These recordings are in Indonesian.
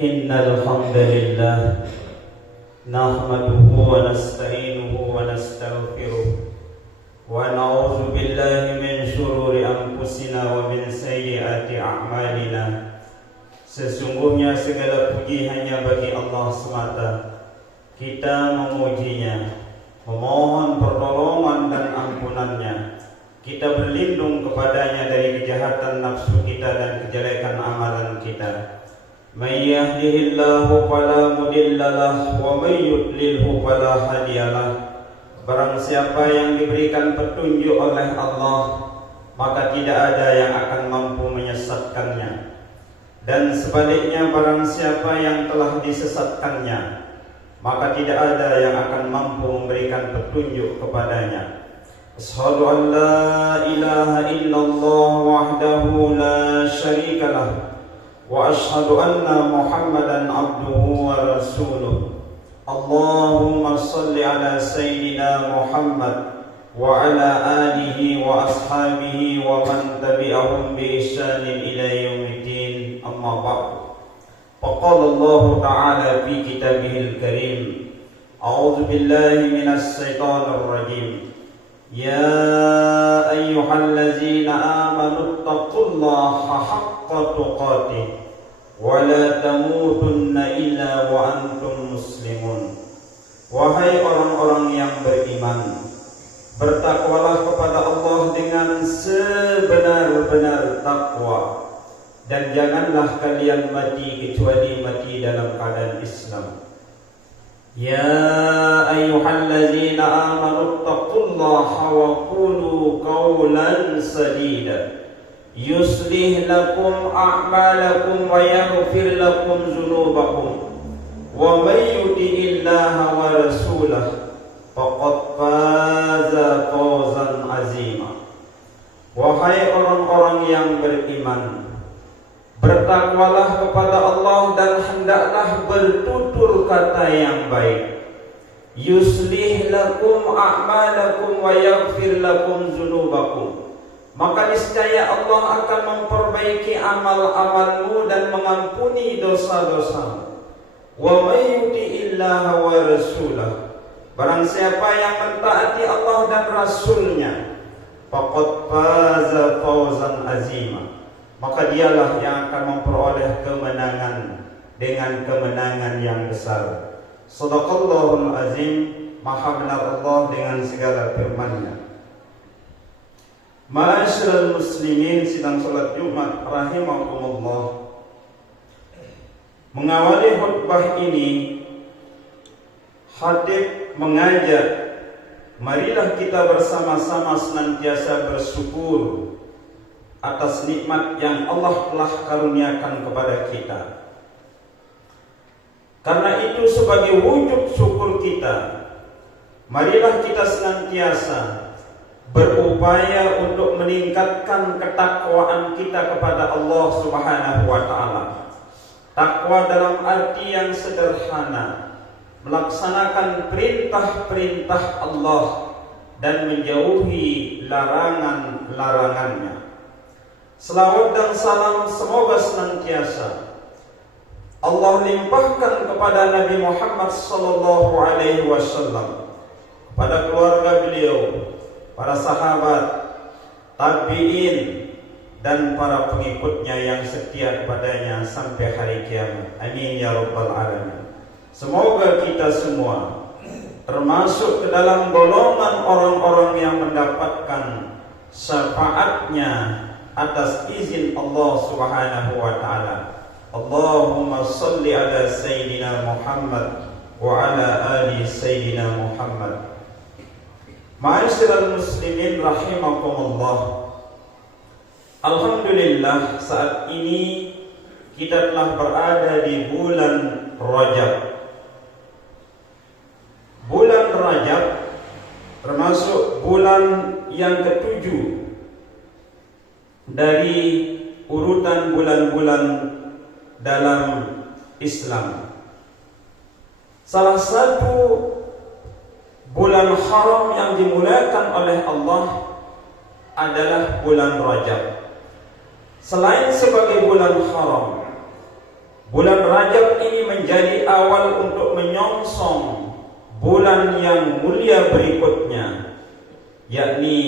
إن الحمد لله نحمده ونستعينه ونستغفره ونعوذ بالله من شرور أنفسنا ومن سيئات أعمالنا. Sesungguhnya segala puji hanya bagi Allah semata. Kita memujinya, memohon pertolongan dan ampunannya. Kita berlindung kepadanya dari kejahatan nafsu kita dan kejelekan amalan kita. May yahdihillahu fala mudhillalah wa may yudlilhu fala hadiyalah. Barang siapa yang diberikan petunjuk oleh Allah, maka tidak ada yang akan mampu menyesatkannya. Dan sebaliknya, barang siapa yang telah disesatkannya, maka tidak ada yang akan mampu memberikan petunjuk kepadanya. Asyhadu an la ilaha illallah wahdahu la syarikalah wa asyhadu anna Muhammadan abduhu wa rasuluh. Allahumma salli ala sayyidina Muhammad wa ala alihi wa ashabihi wa man tabi'ahum bi ihsanin ila yaumiddin. Amma ba'du. Faqala Allah ta'ala fi kitabihil karim, a'udzu billahi minas syaitonir rajim. Ya ayyuhallazina amanu taqullaha haqqa tuqatih wa la tamutunna illa wa antum muslimun. Wahai orang-orang yang beriman, bertakwalah kepada Allah dengan sebenar-benar takwa, dan janganlah kalian mati kecuali mati dalam keadaan Islam. Ya ayyuhallazina amanu taqullaha wa qulu qawlan sadida yuslih lakum a'malakum wa yaghfir lakum dzunubakum wa may yuti'illaha wa rasulahu faqad faza fawzan azima. Wahai orang-orang yang beriman, bertakwalah kepada Allah dan hendaklah bertutur kata yang baik. Yuslih lakum a'malakum wa yaghfir lakum dzunubakum. Maka niscaya Allah akan memperbaiki amal-amalmu dan mengampuni dosa-dosamu. Wa may yuti'illaha wa rasulahu. Barang siapa yang mentaati Allah dan Rasulnya, faqad faza fawzan azima, maka dialah yang akan memperoleh kemenangan dengan kemenangan yang besar. Shadaqallahul azim. Maha benar Allah dengan segala firman-Nya. Ma'asyiral muslimin sidang salat Jumat rahimakumullah. Mengawali khutbah ini, khatib mengajak, marilah kita bersama-sama senantiasa bersyukur atas nikmat yang Allah telah karuniakan kepada kita. Karena itu, sebagai wujud syukur kita, marilah kita senantiasa berupaya untuk meningkatkan ketakwaan kita kepada Allah Subhanahu wa ta'ala. Takwa dalam arti yang sederhana, melaksanakan perintah-perintah Allah dan menjauhi larangan-larangannya. Selawat dan salam semoga senantiasa Allah limpahkan kepada Nabi Muhammad sallallahu alaihi wasallam, pada keluarga beliau, para sahabat, tabi'in, dan para pengikutnya yang setia kepadanya sampai hari kiamat. Amin ya rabbal alamin. Semoga kita semua termasuk ke dalam golongan orang-orang yang mendapatkan syafaatnya atas izin Allah Subhanahu wa ta'ala. Allahumma salli ala Sayyidina Muhammad wa ala ali Sayyidina Muhammad. Ma'asyiral muslimin rahimakumullah. Alhamdulillah, saat ini kita telah berada di bulan Rajab. Bulan Rajab termasuk bulan yang ketujuh dari urutan bulan-bulan dalam Islam. Salah satu bulan haram yang dimuliakan oleh Allah adalah bulan Rajab. Selain sebagai bulan haram, bulan Rajab Rajab ini menjadi awal untuk menyongsong bulan yang mulia berikutnya, yakni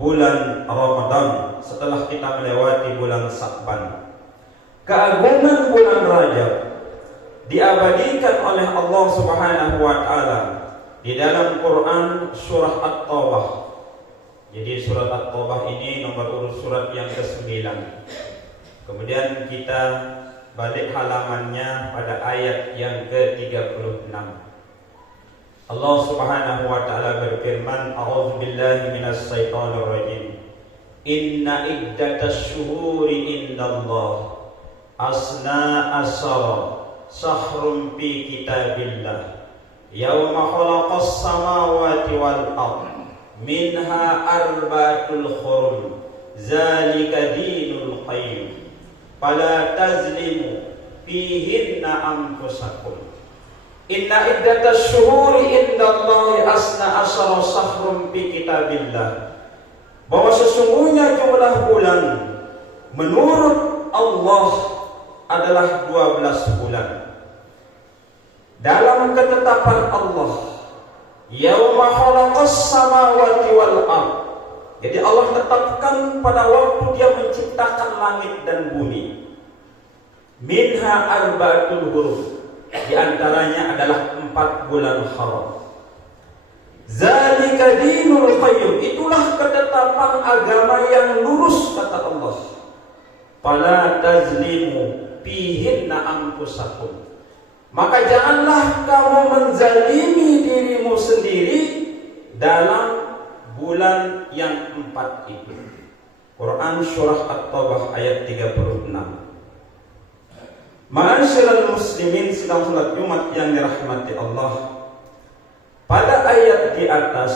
bulan Ramadan setelah kita melewati bulan Sya'ban. Keagungan bulan Rajab diabadikan oleh Allah Subhanahu wa taala di dalam Quran surah At-Taubah. Jadi surat At-Taubah ini nomor urut surat yang ke-9. Kemudian kita balik halamannya pada ayat yang ke-36. Allah Subhanahu wa taala berfirman, A'udzu billahi minasy syaithanir rajim. Inna iddatasy syuhuri indallah asna asyara syahrun fi kitabillah yauma khalaqas samawati wal ardh minha arba'atul hurum zalika dinul qayyim fala tazlimu fihinna anfusakum. Inna iddatasy syuhuri indallahi asna asyara syahrun fi kitabillah, bahwa sesungguhnya jumlah bulan menurut Allah adalah 12 bulan dalam ketetapan Allah. Yauma khalaqas samawati wal ardh, jadi Allah tetapkan pada waktu Dia menciptakan langit dan bumi. Minha arba'atul hurum, di antaranya adalah 4 bulan haram. Zalika dinul qayyim, itulah ketetapan agama yang lurus, kata Allah. Fala tazlimu fihinna anfusakum, maka janganlah kamu menzalimi dirimu sendiri dalam bulan yang 4 itu. Quran surah At-Taubah ayat 36. Ma'asyiral muslimin sidang salat Jumat yang dirahmati Allah, pada ayat di atas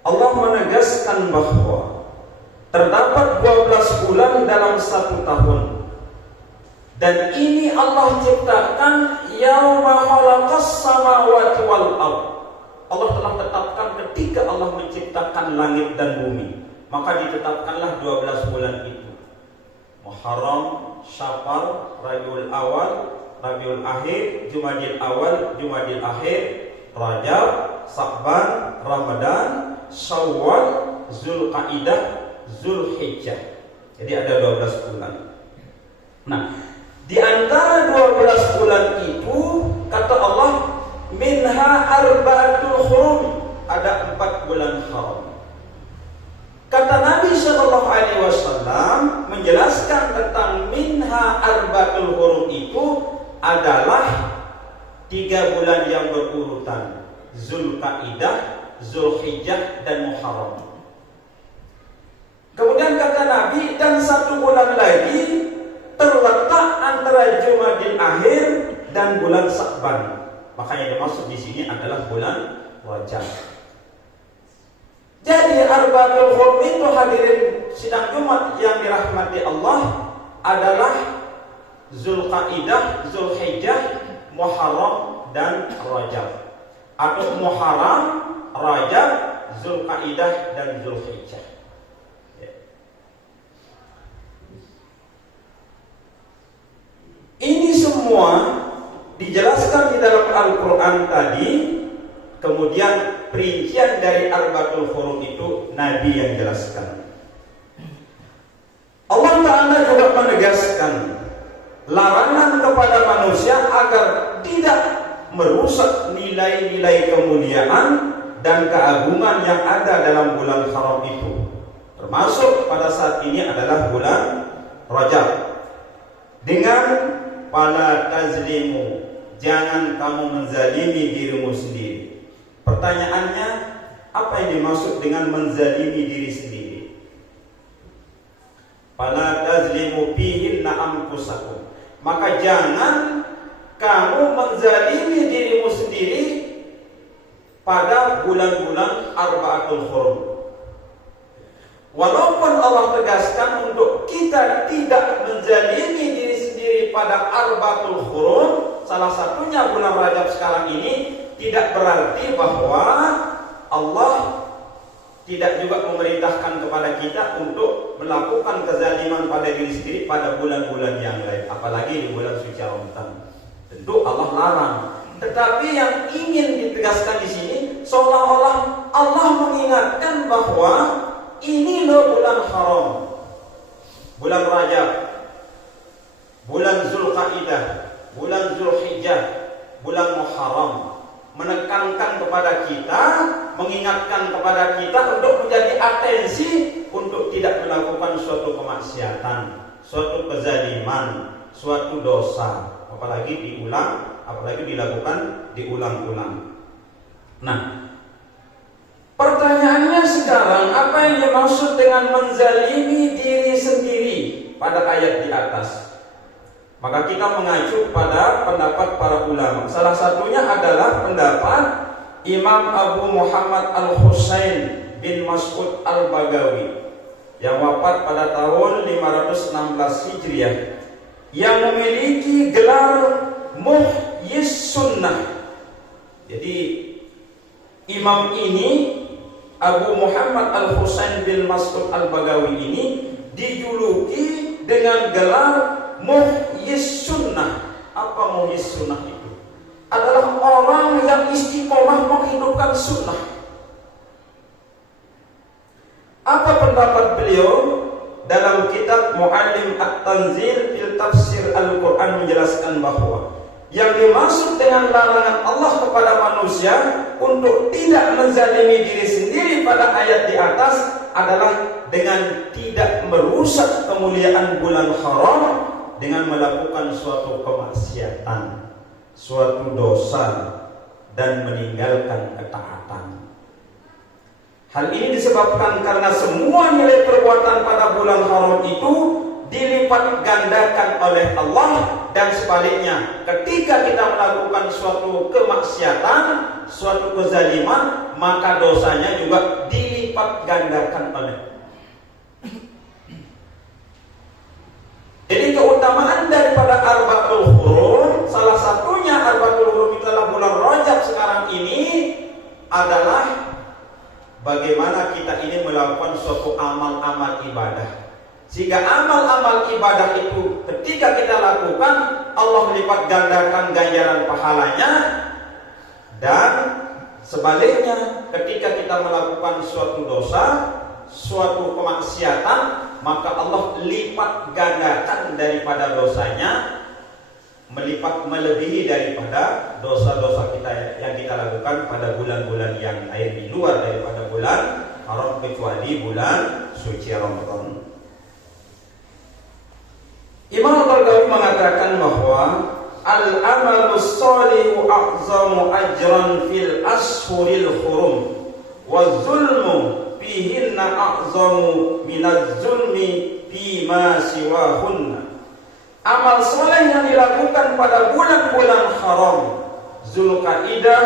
Allah menegaskan bahwa terdapat 12 bulan dalam 1 tahun. Dan ini Allah ciptakan yauma khalaqas samawati wal ardh. Allah telah tetapkan ketika Allah menciptakan langit dan bumi, maka ditetapkanlah 12 bulan itu. Muharram, Syafar, Rabiul Awal, Rabiul Akhir, Jumadil Awal, Jumadil Akhir, Rajab, Sya'ban, Ramadan, Syawal, Zulqa'dah, Zulhijjah. Jadi ada 12 bulan. Nah, di antara 12 bulan itu kata Allah, minha arba'atul hurum, ada 4 bulan haram. Kata Nabi sallallahu alaihi wasallam menjelaskan tentang minha arba'atul hurum itu adalah 3 bulan yang berurutan, Zulqa'dah, Zulhijjah dan Muharram. Kemudian kata Nabi, dan 1 bulan lagi terletak antara Jumadil Akhir dan bulan Sya'ban. Makanya dimaksud di sini adalah bulan Rajab. Jadi arba'atul hurum itu, hadirin sidang Jumat yang dirahmati Allah, adalah Zulqa'dah, Zulhijjah, Muharram dan Rajab. Atau Muharram, Rajab, Zulqa'dah dan Zulhijjah. Ini semua dijelaskan di dalam Al-Quran tadi. Kemudian perincian dari arba'atul hurum itu Nabi yang jelaskan. Allah Ta'ala juga menegaskan larangan kepada manusia agar tidak merusak nilai-nilai kemuliaan dan keagungan yang ada dalam bulan haram itu. Termasuk pada saat ini adalah bulan Rajab. Dengan fala tazlimu, jangan kamu menzalimi dirimu sendiri. Pertanyaannya, apa yang dimaksud dengan menzalimi diri sendiri? Fala tazlimu fihinna anfusakum, maka jangan kamu menzalimi dirimu sendiri pada bulan-bulan arba'atul hurum. Walaupun Allah tegaskan untuk kita tidak menzalimi diri sendiri pada arba'atul hurum, salah satunya bulan Rajab sekarang ini, tidak berarti bahwa Allah tidak juga memerintahkan kepada kita untuk melakukan kezaliman pada diri sendiri pada bulan-bulan yang lain, apalagi di bulan suci Ramadan. Tentu Allah larang. Tetapi yang ingin ditegaskan di sini seolah-olah Allah mengingatkan bahwa ini loh bulan haram, bulan Rajab, bulan Zulqaidah, bulan Zulhijjah, bulan Muharram, menekankan kepada kita, mengingatkan kepada kita untuk menjadi atensi untuk tidak melakukan suatu kemaksiatan, suatu kezaliman, suatu dosa, apalagi dilakukan diulang-ulang. Nah, pertanyaannya sekarang, apa yang dimaksud dengan menzalimi diri sendiri pada ayat di atas? Maka kita mengacu pada pendapat para ulama. Salah satunya adalah pendapat Imam Abu Muhammad Al-Husain bin Mas'ud Al-Bagawi yang wafat pada tahun 516 Hijriah, yang memiliki gelar Muhyis Sunnah. Jadi imam ini, Abu Muhammad Al-Husain bin Mas'ud Al-Bagawi ini dijuluki dengan gelar Muhyis Sunnah. Apa Muhyis Sunnah itu? Adalah orang yang istiqomah menghidupkan sunnah. Apa pendapat beliau? Dalam kitab Mu'allim At-Tanzil fil Tafsir Al-Quran menjelaskan bahwa yang dimaksud dengan larangan Allah kepada manusia untuk tidak menzalimi diri sendiri pada ayat di atas adalah dengan tidak merusak kemuliaan bulan haram dengan melakukan suatu kemaksiatan, suatu dosa, dan meninggalkan ketaatan. Hal ini disebabkan karena semua nilai perbuatan pada bulan haram itu dilipat gandakan oleh Allah, dan sebaliknya ketika kita melakukan suatu kemaksiatan, suatu kezaliman, maka dosanya juga dilipat gandakan oleh Allah. Jadi keutamaan daripada Arba'ul Hurum, salah satunya Arba'ul Hurum itu adalah bulan Rajab sekarang ini, adalah bagaimana kita ini melakukan suatu amal-amal ibadah. Sehingga amal-amal ibadah itu ketika kita lakukan, Allah melipat gandakan ganjaran pahalanya. Dan sebaliknya, ketika kita melakukan suatu dosa, suatu kemaksiatan, maka Allah lipat gandakan daripada dosanya, melebihi daripada dosa-dosa kita yang kita lakukan pada bulan-bulan yang lain di luar daripada bulan haram, kecuali bulan suci Ramadan. Imam Al-Bagawi mengatakan bahwa al-amalus shalihu a'zamu ajran fil ashuril hurum wa zulmu fihinna a'zamu minaz zulmi fima siwahunna. Amal soleh yang dilakukan pada bulan-bulan haram, Zulqaidah,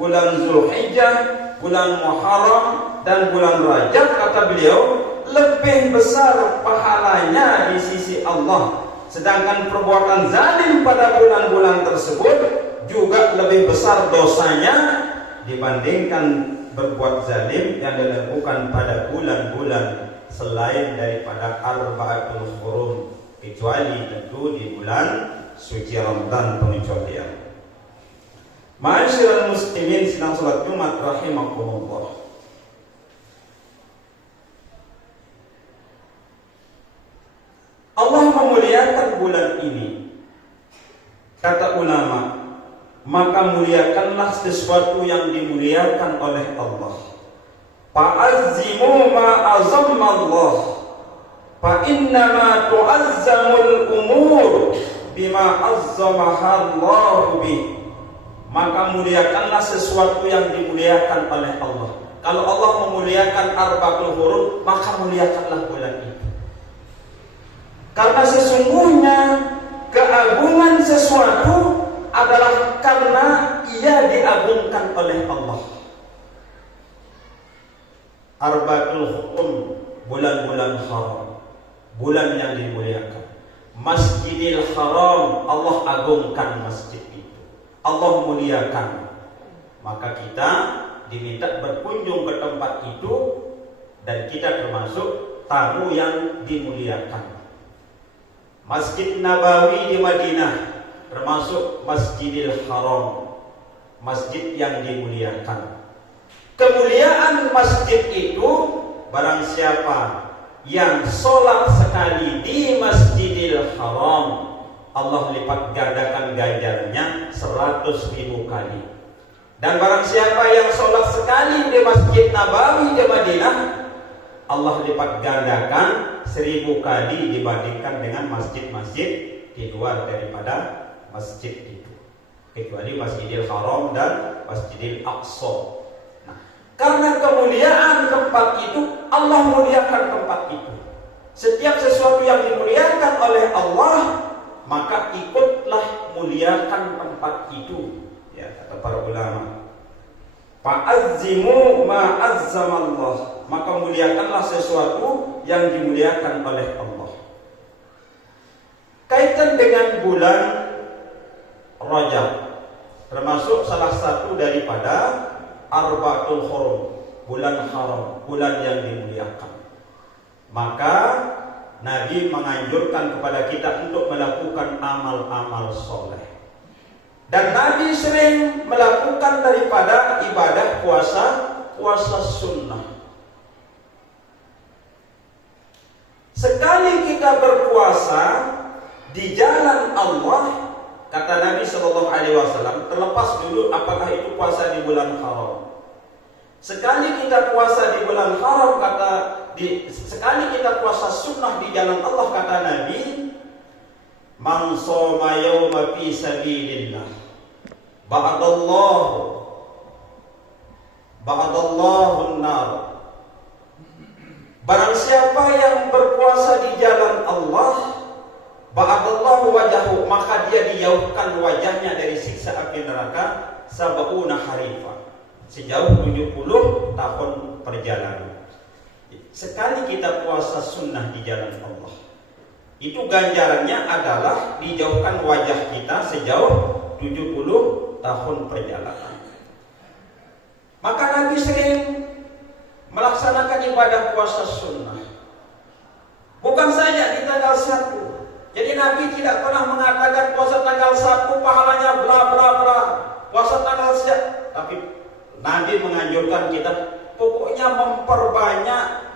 bulan Zulhijjah, bulan Muharram, dan bulan Rajab, kata beliau, lebih besar pahalanya di sisi Allah. Sedangkan perbuatan zalim pada bulan-bulan tersebut juga lebih besar dosanya dibandingkan berbuat zalim yang dilakukan pada bulan-bulan selain daripada Arba'atul Hurum, kecuali tentu di bulan suci Ramadan pengecualian. Ma'asyiral muslimin sidang salat Jumat rahimakumullah. Allah memuliakan bulan ini. Kata ulama, maka muliakanlah sesuatu yang dimuliakan oleh Allah. Fa'azzimu ma azamma Allah, fa innama tu'azzamul umur bima azzamaha Allah bih. Maka muliakanlah sesuatu yang dimuliakan oleh Allah. Kalau Allah memuliakan Arba'ul Hurum, maka muliakanlah bulan itu. Karena sesungguhnya keagungan sesuatu adalah karena ia diagungkan oleh Allah. Arba'ul Hurum, bulan-bulan haram, bulan yang dimuliakan. Masjidil Haram, Allah agungkan masjid itu, Allah muliakan. Maka kita diminta berkunjung ke tempat itu, dan kita termasuk tamu yang dimuliakan. Masjid Nabawi di Madinah termasuk Masjidil Haram, masjid yang dimuliakan. Kemuliaan masjid itu, barang siapa yang sholat sekali di Masjidil Haram, Allah lipat gandakan ganjarnya 100.000 kali. Dan barang siapa yang sholat sekali di Masjid Nabawi di Madinah, Allah lipat gandakan 1000 kali dibandingkan dengan masjid-masjid di luar daripada masjid itu, kecuali Masjidil Haram dan Masjidil Aqsa. Nah, karena kemuliaan tempat itu, Allah muliakan tempat itu. Setiap sesuatu yang dimuliakan oleh Allah, maka ikutlah muliakan tempat itu. Ya, kata para ulama, fa'azzimu ma azzamallah, maka muliakanlah sesuatu yang dimuliakan oleh Allah. Kaitan dengan bulan Rajab, termasuk salah satu daripada Arba'atul Hurum, bulan haram, bulan yang dimuliakan. Maka Nabi menganjurkan kepada kita untuk melakukan amal-amal soleh. Dan Nabi sering melakukan daripada ibadah puasa sunnah. Sekali kita berpuasa di jalan Allah, kata Nabi SAW, terlepas dulu apakah itu puasa di bulan haram. Sekali kita puasa di bulan haram, sekali kita puasa sunnah di jalan Allah, kata Nabi, man shoma yawma fi sabilillah ba'dallahu an-nar. Barang siapa yang berpuasa di jalan Allah, ba'dallahu wajahu, maka dia dijauhkan wajahnya dari siksa api neraka sab'una harifa, sejauh 70 tahun perjalanan. Sekali kita puasa sunnah di jalan Allah, itu ganjarannya adalah dijauhkan wajah kita sejauh 70 tahun perjalanan. Maka Nabi sering melaksanakan ibadah puasa sunnah, bukan saja di tanggal 1. Jadi Nabi tidak pernah mengatakan puasa tanggal 1 pahalanya bla bla bla, puasa tanggal siap. Tapi Nabi menganjurkan kita pokoknya memperbanyak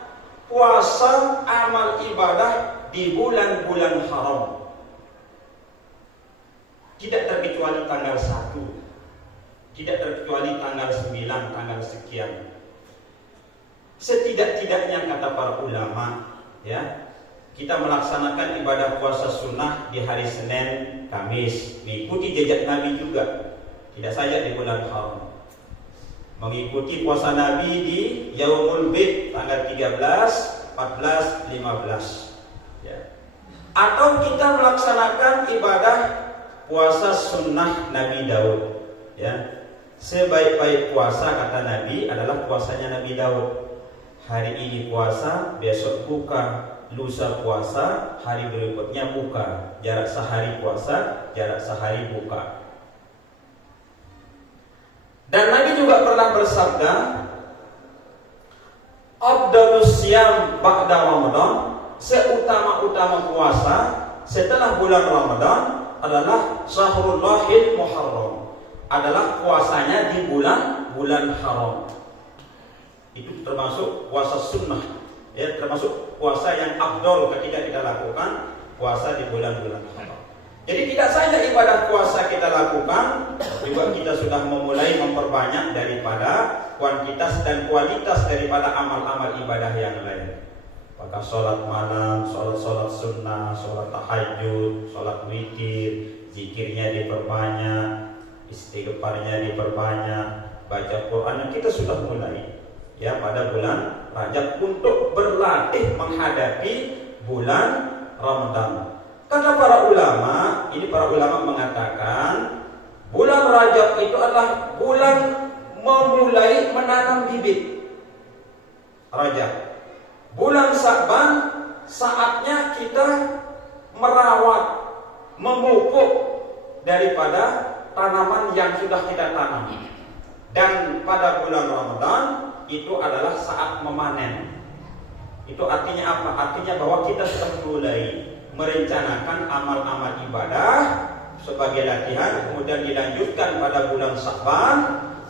puasa amal ibadah di bulan-bulan haram. Tidak terkecuali tanggal 1, tidak terkecuali tanggal 9, tanggal sekian. Setidak-tidaknya kata para ulama, ya, kita melaksanakan ibadah puasa sunnah di hari Senin, Kamis, mengikuti jejak Nabi juga, tidak saja di bulan haram. Mengikuti puasa Nabi di Yaumul Bid tanggal 13, 14, 15, ya. Atau kita melaksanakan ibadah puasa sunnah Nabi Daud, ya. Sebaik-baik puasa kata Nabi adalah puasanya Nabi Daud. Hari ini puasa, besok buka, lusa puasa, hari berikutnya buka. Jarak sehari puasa, jarak sehari buka. Dan Nabi juga pernah bersabda, afdalus siyam ba'da Ramadan, seutama-utama puasa setelah bulan Ramadan adalah Syahrullahil Muharram, adalah puasanya di bulan haram. Itu termasuk puasa sunnah, ya, termasuk puasa yang afdal ketika kita lakukan puasa di bulan-bulan haram. Jadi tidak saja ibadah puasa kita lakukan, juga kita sudah memulai memperbanyak daripada kuantitas dan kualitas daripada amal-amal ibadah yang lain. Maka sholat malam, sholat sunnah, sholat tahajud, sholat witir, zikirnya diperbanyak, istighfarnya diperbanyak, baca Quran, kita sudah mulai, ya, pada bulan Rajab untuk berlatih menghadapi bulan Ramadan. Kata para ulama, ini para ulama mengatakan bulan Rajab itu adalah bulan memulai menanam bibit. Rajab. Bulan Sa'ban saatnya kita merawat, memupuk daripada tanaman yang sudah kita tanam. Dan pada bulan Ramadan itu adalah saat memanen. Itu artinya apa? Artinya bahwa kita sudah mulai merencanakan amal-amal ibadah sebagai latihan, kemudian dilanjutkan pada bulan Sya'ban,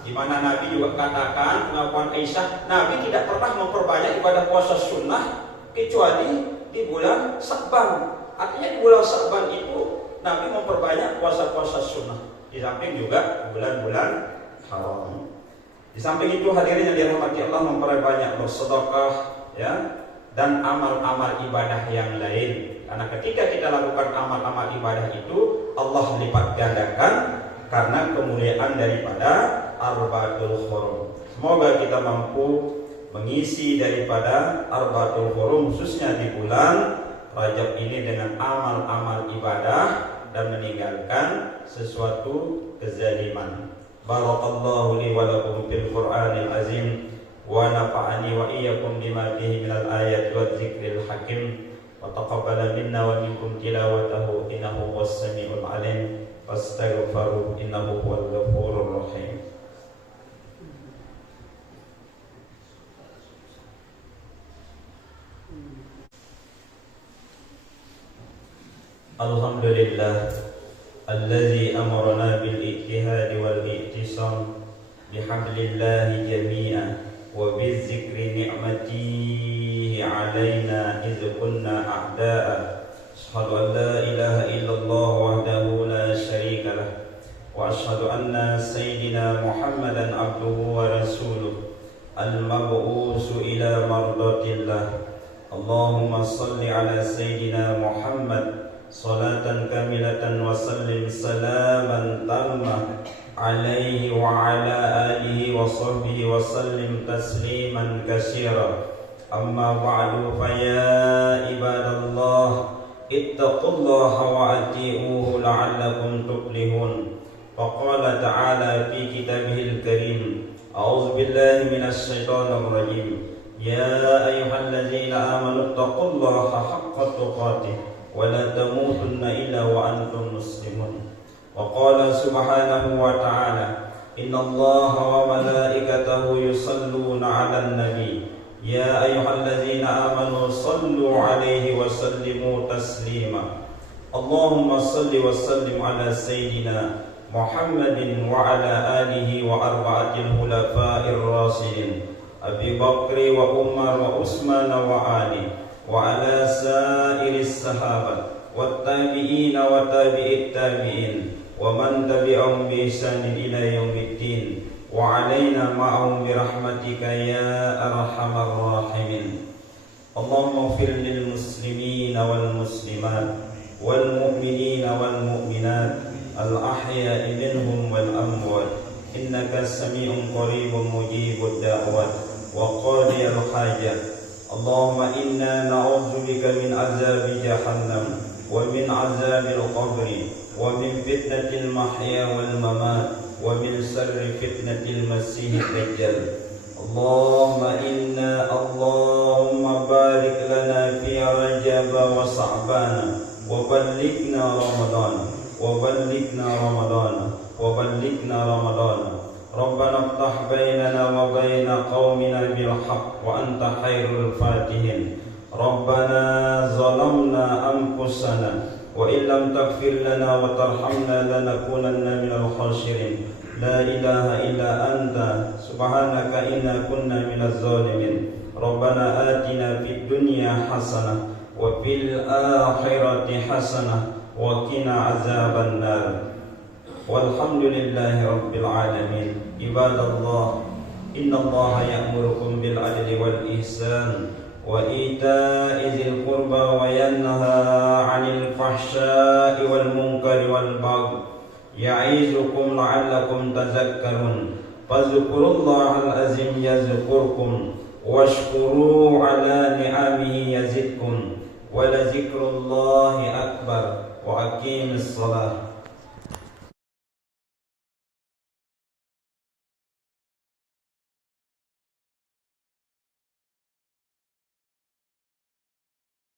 di mana Nabi juga katakan, pengakuan Aisyah, Nabi tidak pernah memperbanyak ibadah puasa sunnah kecuali di bulan Sya'ban. Artinya di bulan Sya'ban itu Nabi memperbanyak puasa-puasa sunnah, di samping juga bulan-bulan haram. Di samping itu hadirin yang dirahmati Allah, memperbanyak bersedekah, ya, dan amal-amal ibadah yang lain. Karena ketika kita lakukan amal-amal ibadah itu, Allah lipat gandakan karena kemuliaan daripada Arba'atul Hurum. Semoga kita mampu mengisi daripada Arba'atul Hurum khususnya di bulan Rajab ini dengan amal-amal ibadah dan meninggalkan sesuatu kezaliman. Barakallahu li wa lakum fil Qur'anil azim wa nafa'ani wa iyyakum bima fihi minal ayati wa dzikril hakim wa taqabbala minna wa minkum tilawatahu innahu huwas samiul alim fastaghfiruhu innahu huwal ghafurur rahim. Alhamdulillah alladzi amarna bil ijtihad wal i'tisam bihablillahi jami'an wa bizikri ni'matihi 'alaina idh kunna a'da'a. Asyhadu an la ilaha illallah wahdahu la syarika lah wa asyhadu anna sayyidina Muhammadan abduhu wa rasuluh al-mab'usu ila mardatillah. Allahumma salli ala sayyidina Muhammad salatan kamilatan wa sallim salaman tamma alaihi wa ala alihi wa sahbihi wa sallim tasliman katsira. Amma ba'du, fa ya ibadallah ittaqullaha wa ati'uhu la'allakum tuflihun. Faqala ta'ala fi kitabihil karim, a'udzu billahi minasy syaithanir rajim, ya ayyuhalladzina amanu ittaqullaha haqqa tuqatih wa la tamutunna illa wa antum muslimun. Wa qala subhanahu wa ta'ala, innallaha wa malaikatahu yusalluna 'alan nabi ya ayyuhalladzina amanu sallu 'alaihi wa sallimu taslima. Allahumma salli wa sallim ala sayyidina Muhammadin wa ala alihi wa arba'atil khulafa'ir rasyidin Abi Bakri wa Umar wa Utsman wa Ali wa ala sa'iris sahabat wat tabi'ina wa tabi'it tabi'in wa man tabi'ahum bi ihsanin ila yaumiddin wa alaina ma'ahum bi rahmatika ya arhamar rahimin. Allahumma ighfir lil muslimina wal muslimat wal mu'minina wal mu'minat al ahya'i minhum wal amwat innaka sami'un qaribun mujibud da'wat wa qadiyal hajat. Allahumma inna na'udzu bika min azabi jahannam wa min azabil qabri wa min fitnatil mahya wal mamat wa min syarri fitnatil masiihid dajjal. Allahumma barik lana fi Rajab wa Sha'ban wa ballighna Ramadan wa ballighna Ramadan wa ballighna Ramadan. Rabbana iftah bainana wa baina qaumina bil haqq wa anta khairul fatihin. Rabbana zalamna anfusana wa illam taghfir lana wa tarhamna lanakunanna minal khasirin. La ilaha illa anta subhanaka inna kunna minaz zalimin. Rabbana atina fid dunya hasanah wa fil akhirati hasanah wa qina azaban nar. Walhamdulillahi rabbil alamin. Ibadallah, innallaha ya'murukum bil adli wal ihsan wa ita'i dzil qurba wa yanha 'anil fahsya'i wal munkari wal baghi ya'izukum la'allakum tadhakkarun. Fadhkurullahal azim yazkurkum washkuru 'ala ni'amihi yazidkum wa la dzikrullahi akbar wa aqimis shalah.